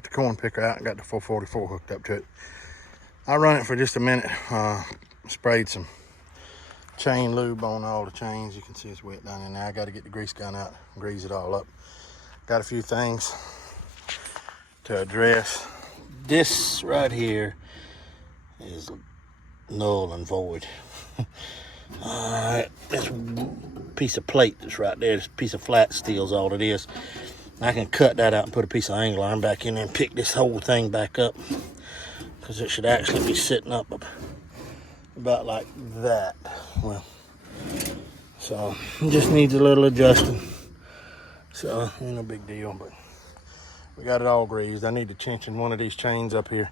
got the corn picker out and got the 444 hooked up to it. I run it for just a minute. Sprayed some chain lube on all the chains. You can see it's wet down in there. I got to get the grease gun out and grease it all up. Got a few things to address. This right here is null and void. This piece of plate that's right there, this piece of flat steel is all it is. I can cut that out and put a piece of angle iron back in there and pick this whole thing back up, because it should actually be sitting up about like that. Well, so it just needs a little adjusting. So ain't no big deal, but we got it all greased. I need to tension one of these chains up here.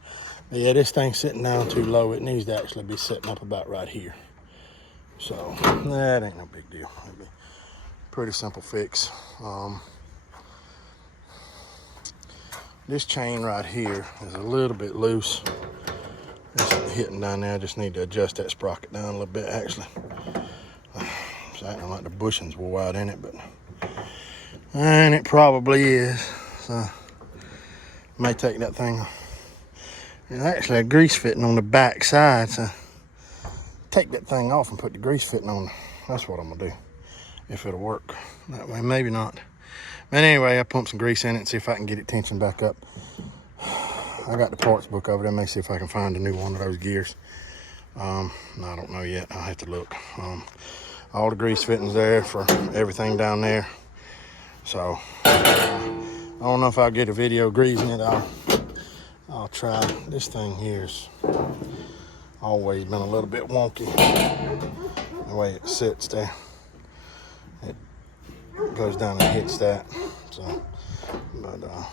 But yeah, this thing's sitting down too low. It needs to actually be sitting up about right here. So that ain't no big deal. It'll be a pretty simple fix. This chain right here is a little bit loose. It's hitting down there. I just need to adjust that sprocket down a little bit, actually. It's acting like the bushings wore out in it, but and it probably is. So I may take that thing off. There's actually a grease fitting on the back side, so take that thing off and put the grease fitting on. That's what I'm gonna do, if it'll work. That way, maybe not. But anyway, I pumped some grease in it and see if I can get it tensioned back up. I got the parts book over there. May see if I can find a new one of those gears. I don't know yet. I'll have to look. All the grease fittings there for everything down there. So I don't know if I'll get a video greasing it. I'll try. This thing here's always been a little bit wonky. The way it sits there. It goes down and hits that. So, but I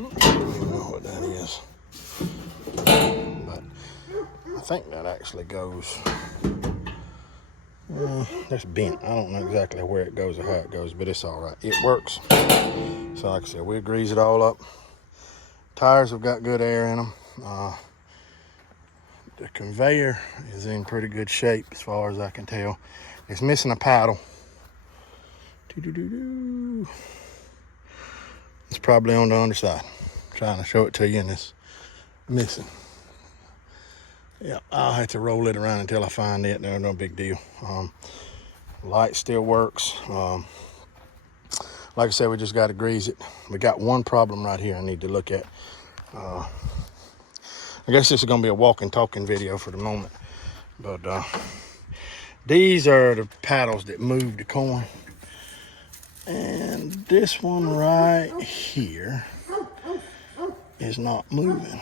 don't even know what that is. But I think that actually goes. That's bent. I don't know exactly where it goes or how it goes, but it's all right. It works. So like I said, we'll grease it all up. Tires have got good air in them. The conveyor is in pretty good shape as far as I can tell. It's missing a paddle. It's probably on the underside. I'm trying to show it to you, and it's missing. Yeah, I'll have to roll it around until I find it. There's no big deal. Light still works. Like I said, we just got to grease it. We got one problem right here I need to look at. I guess this is going to be a walking, talking video for the moment. But these are the paddles that move the corn. And this one right here is not moving.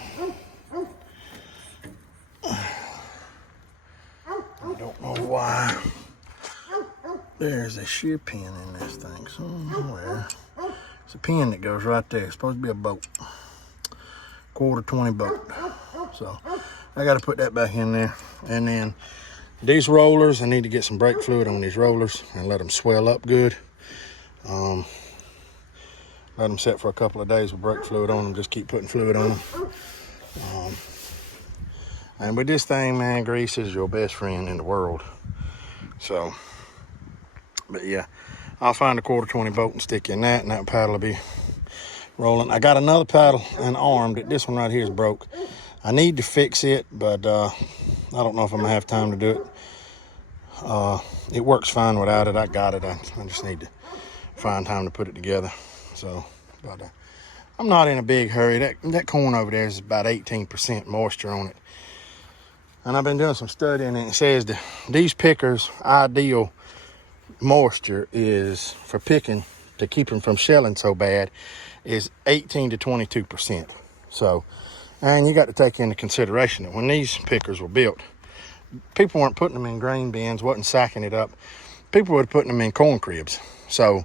I don't know why. There's a shear pin in this thing somewhere. It's a pin that goes right there. It's supposed to be a bolt. 1/4 bolt. So I got to put that back in there. And then these rollers, I need to get some brake fluid on these rollers and let them swell up good. Let them sit for a couple of days with brake fluid on them. Just keep putting fluid on them. And with this thing, man, grease is your best friend in the world. So, but yeah, I'll find a 1/4 bolt and stick in that, and that paddle will be rolling. I got another paddle and arm. This one right here is broke. I need to fix it, but I don't know if I'm gonna have time to do it. It works fine without it. I got it. I just need to find time to put it together. So, but I'm not in a big hurry. That corn over there is about 18% moisture on it. And I've been doing some studying, and it says that these pickers' ideal moisture is for picking to keep them from shelling so bad is 18 to 22%. So, and you got to take into consideration that when these pickers were built, people weren't putting them in grain bins, wasn't sacking it up. People were putting them in corn cribs. So,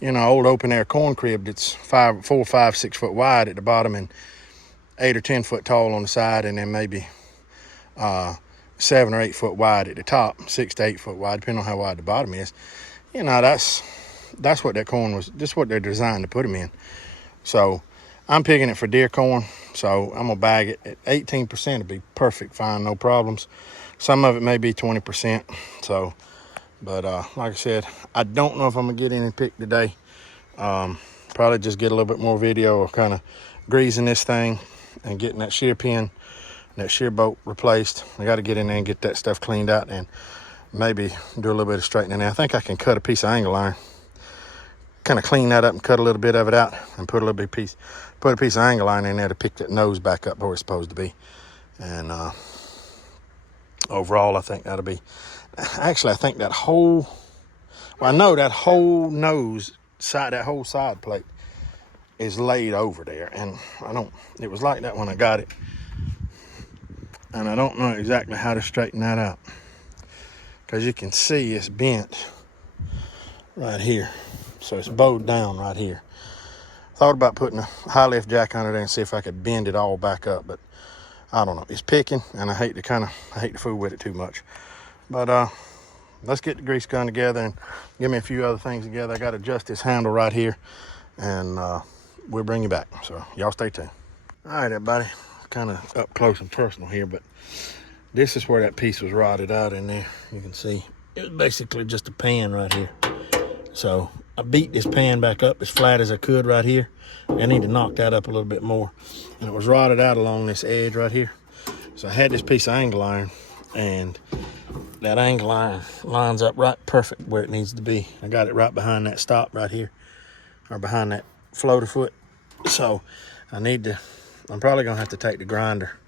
you know, old open air corn crib that's 4, 5, 6 foot wide at the bottom and 8 or 10 foot tall on the side, and then maybe 7 or 8 foot wide at the top, 6 to 8 foot wide, depending on how wide the bottom is. You know, that's what that corn was, just what they're designed to put them in. So I'm picking it for deer corn, so I'm gonna bag it at 18%. It'll be perfect, fine, no problems. Some of it may be 20%. So, but like I said, I don't know if I'm gonna get any picked today. probably just get a little bit more video of kind of greasing this thing and getting that shear pin and that shear bolt replaced. I got to get in there and get that stuff cleaned out and maybe do a little bit of straightening. I think I can cut a piece of angle iron, kind of clean that up and cut a little bit of it out and put a piece of angle iron in there to pick that nose back up where it's supposed to be. And overall, I think that'll be, actually, I think that whole, well, I know that whole nose side, that whole side plate is laid over there, and it was like that when I got it, and I don't know exactly how to straighten that out, because you can see it's bent right here, so it's bowed down right here. Thought about putting a high lift jack under there and see if I could bend it all back up, but I don't know. It's picking, and I hate to fool with it too much. But let's get the grease gun together and give me a few other things together. I got to adjust this handle right here, and we'll bring you back. So y'all stay tuned. All right, everybody. Kind of up close and personal here, but this is where that piece was rotted out in there. You can see it was basically just a pan right here. So I beat this pan back up as flat as I could right here. I need to knock that up a little bit more. And it was rotted out along this edge right here. So I had this piece of angle iron, and that angle iron lines up right perfect where it needs to be. I got it right behind that stop right here, or behind that floater foot. So I'm probably gonna have to take the grinder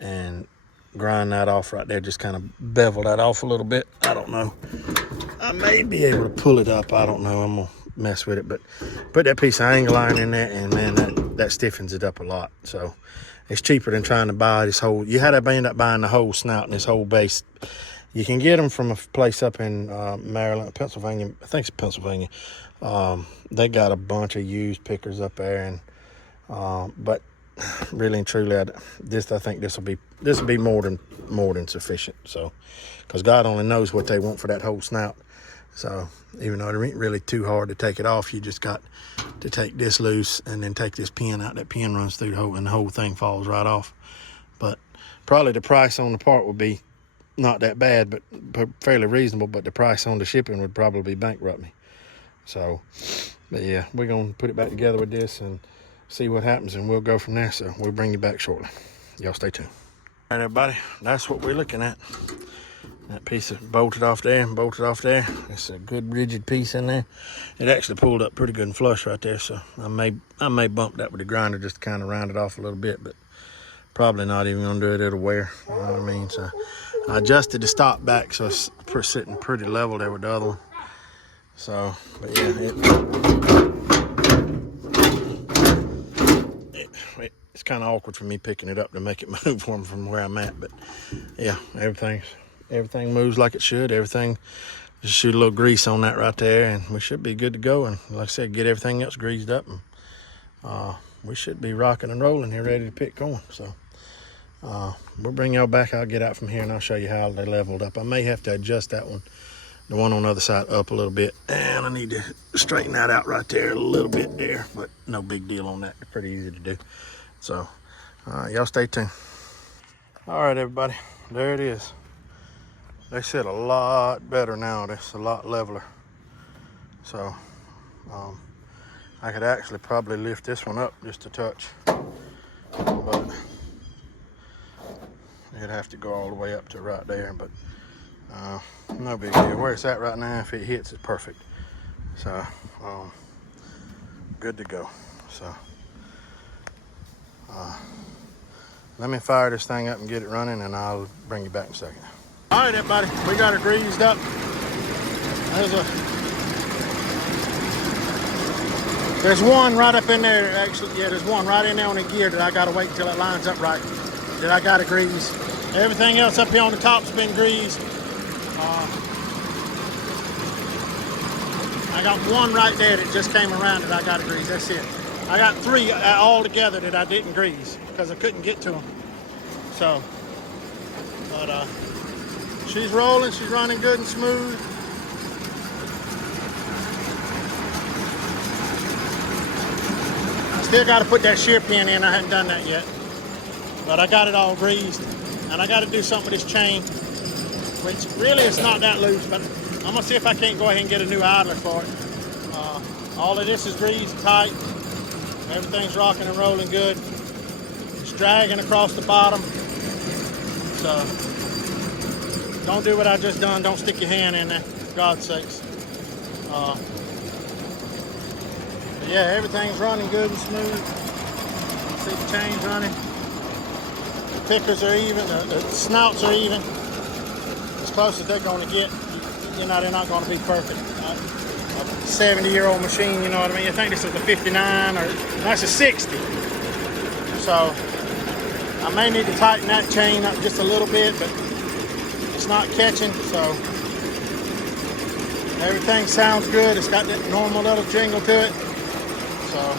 and grind that off right there, just kind of bevel that off a little bit. I don't know. I may be able to pull it up. I don't know. I'm gonna mess with it, but put that piece of angle iron in there, and man, that stiffens it up a lot. So it's cheaper than trying to buy this whole, you had to end up buying the whole snout and this whole base. You can get them from a place up in Maryland, Pennsylvania. I think it's Pennsylvania. They got a bunch of used pickers up there, and but really and truly, I think this will be more than sufficient. So, because God only knows what they want for that whole snout. So even though it ain't really too hard to take it off, you just got to take this loose and then take this pin out. That pin runs through the hole, and the whole thing falls right off. But probably the price on the part would be not that bad, but fairly reasonable. But the price on the shipping would probably bankrupt me. So, but yeah, we're gonna put it back together with this and see what happens, and we'll go from there. So we'll bring you back shortly. Y'all stay tuned. All right, everybody, that's what we're looking at. That piece is bolted off there and bolted off there. It's a good rigid piece in there. It actually pulled up pretty good and flush right there, so I may bump that with the grinder just to kind of round it off a little bit, but probably not even gonna do it. It'll wear, you know what I mean? So I adjusted the stop back so it's sitting pretty level there with the other one. So, but yeah, it's kind of awkward for me picking it up to make it move for me from where I'm at, but yeah, everything moves like it should. Everything, just shoot a little grease on that right there, and we should be good to go. And like I said, get everything else greased up, and we should be rocking and rolling here, ready to pick corn. So we'll bring y'all back. I'll get out from here and I'll show you how they leveled up. I may have to adjust that one, the one on the other side, up a little bit, and I need to straighten that out right there a little bit there, but no big deal on that. It's pretty easy to do. So y'all stay tuned. All right, everybody, there it is. They sit a lot better now. It's a lot leveler. So I could actually probably lift this one up just a touch, but it'd have to go all the way up to right there. But no big deal. Where it's at right now, if it hits, it's perfect. So good to go. So let me fire this thing up and get it running, and I'll bring you back in a second. All right, everybody, we got it greased up. There's one right up in there. Actually, yeah, there's one right in there on the gear that I got to wait until it lines up right, that I got to grease. Everything else up here on the top's been greased. I got one right there that just came around that I got to grease. That's it. I got three all together that I didn't grease because I couldn't get to them. So, but she's rolling. She's running good and smooth. I still got to put that shear pin in. I hadn't done that yet, but I got it all greased, and I got to do something with this chain, which really is not that loose, but I'm gonna see if I can't go ahead and get a new idler for it. All of this is greased tight. Everything's rocking and rolling good. It's dragging across the bottom. So don't do what I just done. Don't stick your hand in there, for God's sakes. But yeah, everything's running good and smooth. See the chains running. The pickers are even. The snouts are even. As close as they're going to get. You know, they're not going to be perfect. A 70-year-old machine, you know what I mean? I think this is a 59 or that's a 60. So I may need to tighten that chain up just a little bit, but it's not catching. So everything sounds good. It's got that normal little jingle to it. So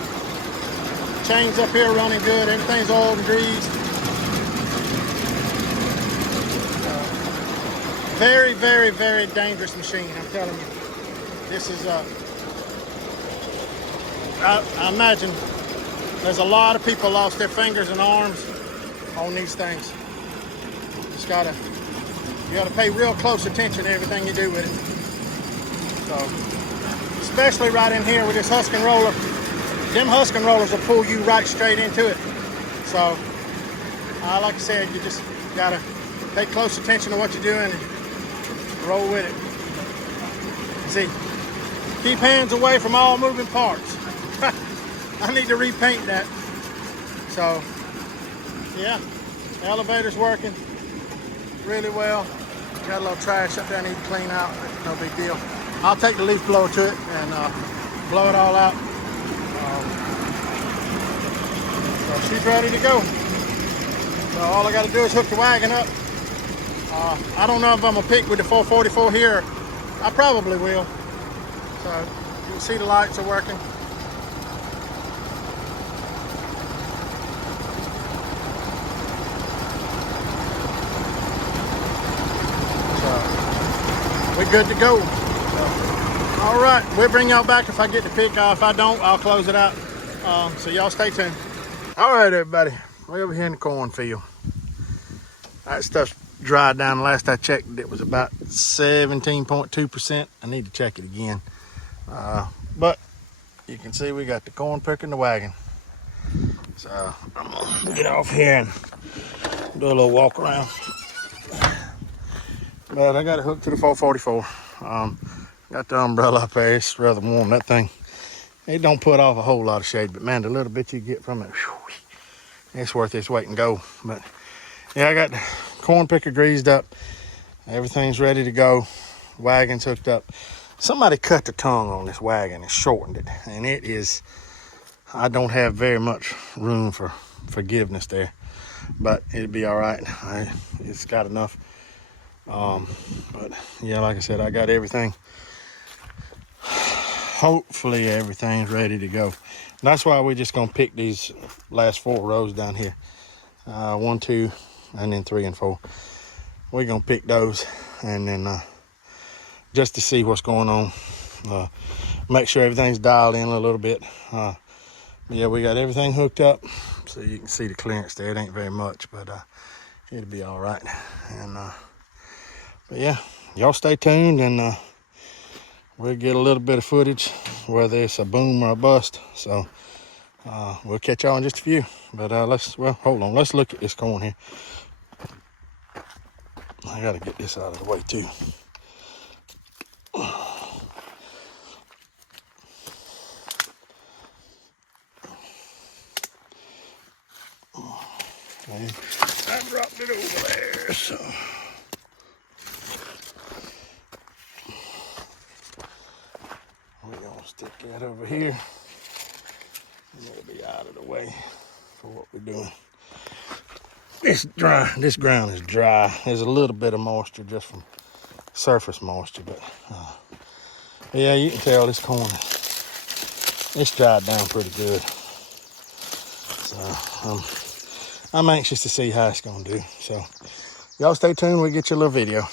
chains up here running good. Everything's oiled and greased. Very, very, very dangerous machine, I'm telling you. This is, I imagine there's a lot of people lost their fingers and arms on these things. You gotta pay real close attention to everything you do with it. So, especially right in here with this husk and roller. Them husk and rollers will pull you right straight into it. So, like I said, you just gotta pay close attention to what you're doing and roll with it. See, keep hands away from all moving parts. I need to repaint that. So, yeah, the elevator's working really well. Got a little trash up there I need to clean out. No big deal. I'll take the leaf blower to it and blow it all out. So she's ready to go. So all I got to do is hook the wagon up. I don't know if I'm going to pick with the 444 here. I probably will. So you can see the lights are working. So we're good to go. So, all right, we'll bring y'all back if I get the pick. If I don't, I'll close it out. So y'all stay tuned. All right, everybody. We're over here in the cornfield. That stuff's dried down. Last I checked, it was about 17.2%. I need to check it again. But you can see we got the corn picker in the wagon. So I'm gonna get off here and do a little walk around. But I got it hooked to the 444. Got the umbrella up there. It's rather warm. That thing, it don't put off a whole lot of shade, but man, the little bit you get from it, whew, it's worth its weight in gold. But yeah, I got the corn picker greased up. Everything's ready to go. Wagon's hooked up. Somebody cut the tongue on this wagon and shortened it. And it is, I don't have very much room for forgiveness there. But it'll be all right. It's got enough. But yeah, like I said, I got everything. Hopefully everything's ready to go. That's why we're just gonna pick these last 4 rows down here. 1, 2, and then 3 and 4. We're gonna pick those and then just to see what's going on. Make sure everything's dialed in a little bit. Yeah, we got everything hooked up, so you can see the clearance there. It ain't very much, but it'll be all right. And but yeah, y'all stay tuned, and we'll get a little bit of footage, whether it's a boom or a bust. So we'll catch y'all in just a few. But hold on. Let's look at this corn here. I gotta get this out of the way too. Okay. I dropped it over there, so. We're gonna stick that over here. And it'll be out of the way for what we're doing. It's dry. This ground is dry. There's a little bit of moisture just from surface moisture, but yeah, you can tell this corn, it's dried down pretty good. So I'm anxious to see how it's gonna do. So y'all stay tuned. We'll get you a little video.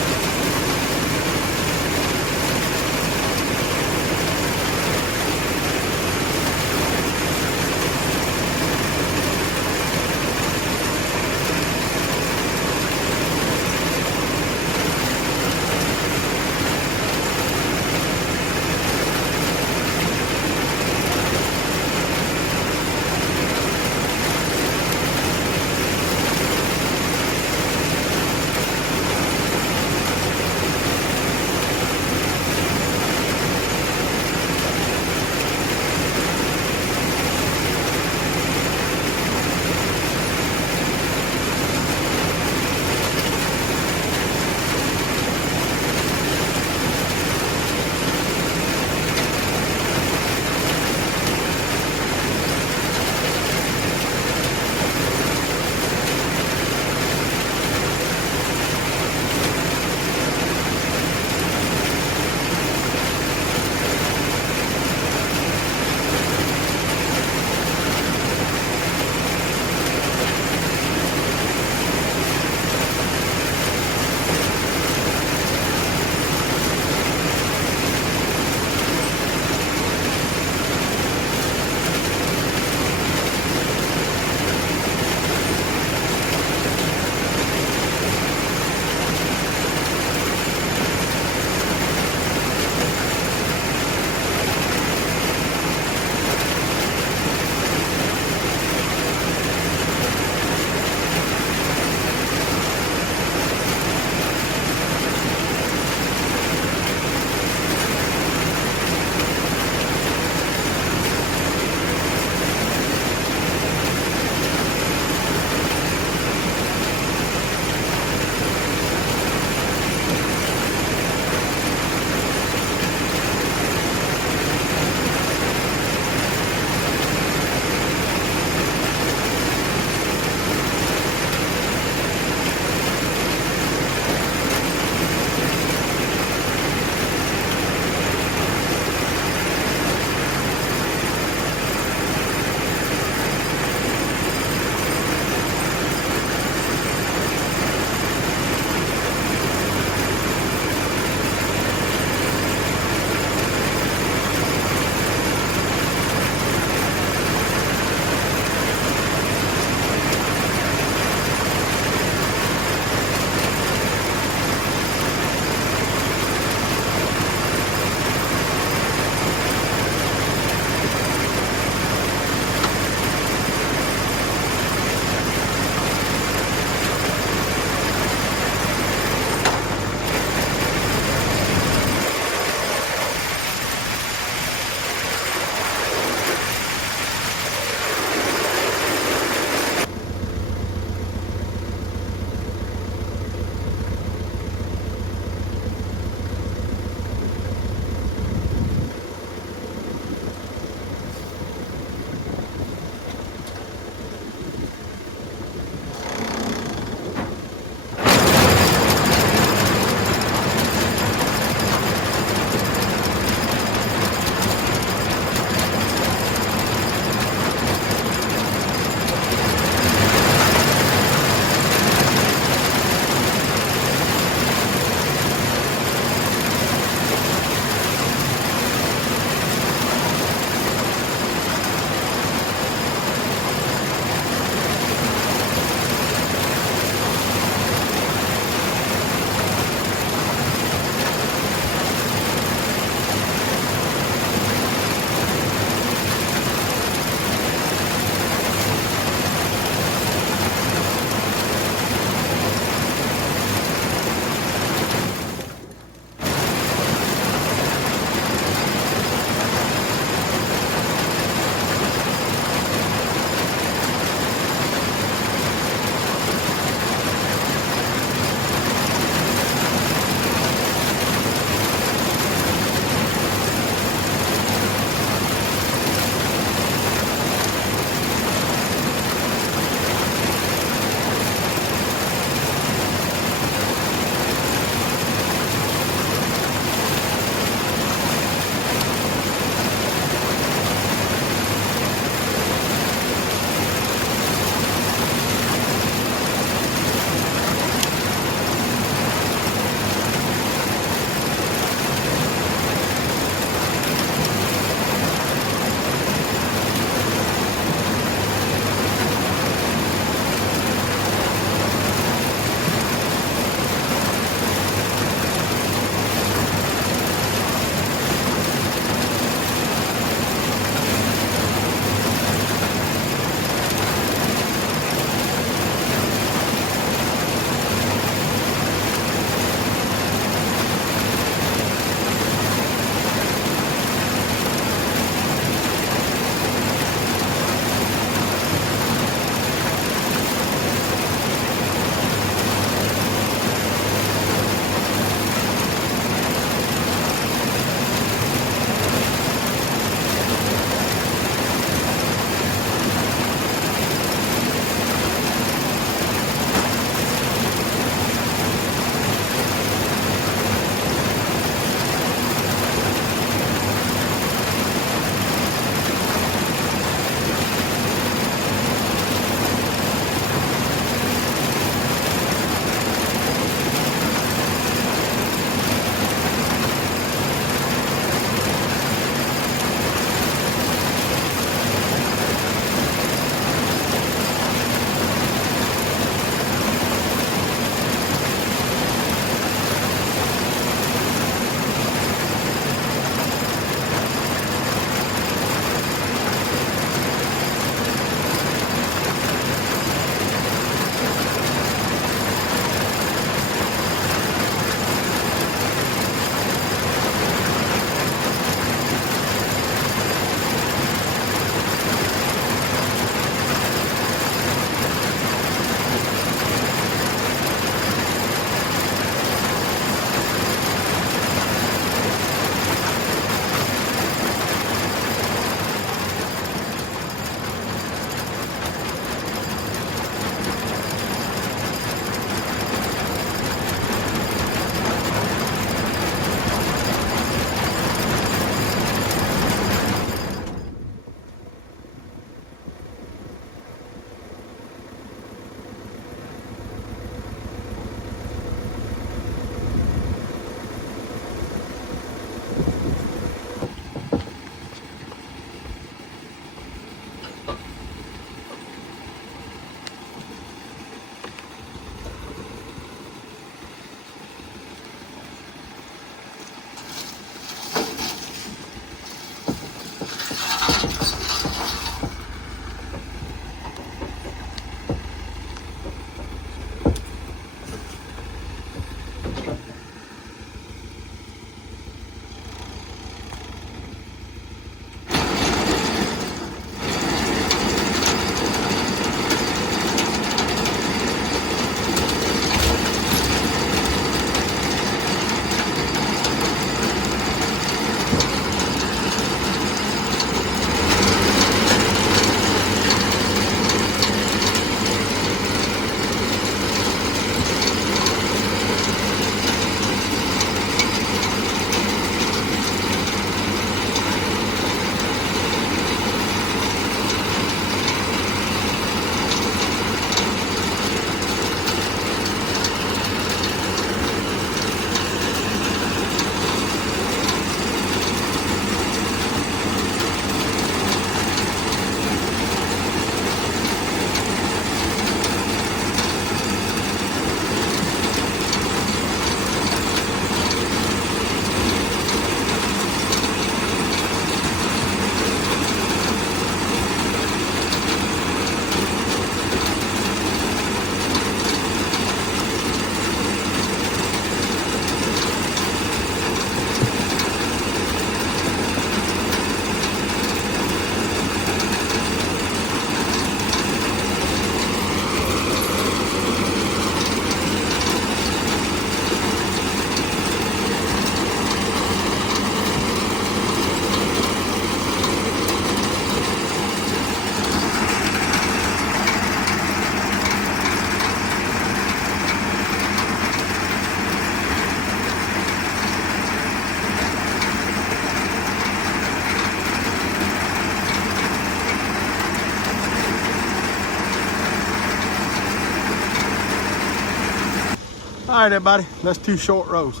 All right, everybody, that's 2 short rows.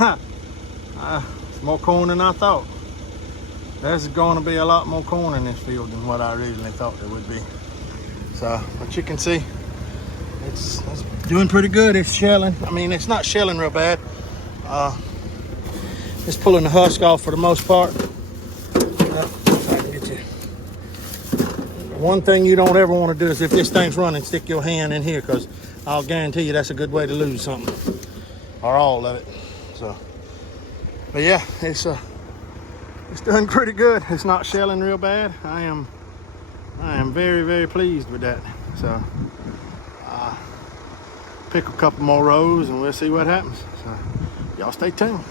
It's more corn than I thought. There's going to be a lot more corn in this field than what I originally thought there would be. So, but you can see, it's doing pretty good. It's shelling. I mean, it's not shelling real bad. It's pulling the husk off for the most part. If I can get you. One thing you don't ever want to do is if this thing's running, stick your hand in here, because I'll guarantee you that's a good way to lose something, or all of it. So, but yeah, it's doing pretty good. It's not shelling real bad. I am very, very pleased with that. So, pick a couple more rows and we'll see what happens. So, y'all stay tuned.